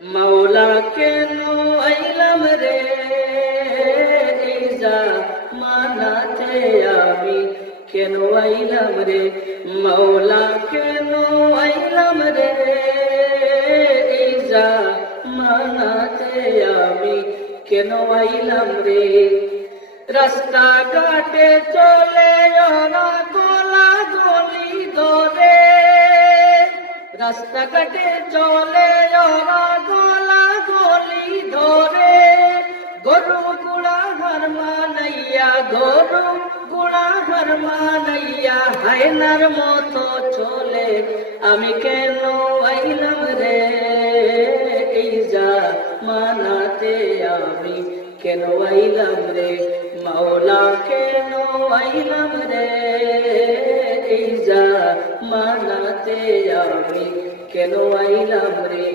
মাওলা কেন আইলাম রে মানাতে আমি কেন আইলাম রে মাওলা কেন আইলাম রে মানাতে আমি কেন আইলাম রে রাস্তা ঘাটে চলে ওরা গলা গলি ধরে রাস্তা ঘাটে চলে ওরা গলা গলি ধরে গরু গুড়া হার মানাইয়া গরু গুড়া হার মানাইয়া হায়নার মতো চলে আমি কেন আইলাম রে মানাতে আমি কেন আইলাম রে মাওলা কেন আইলাম রে মানাতে আমি কেন আইলাম রে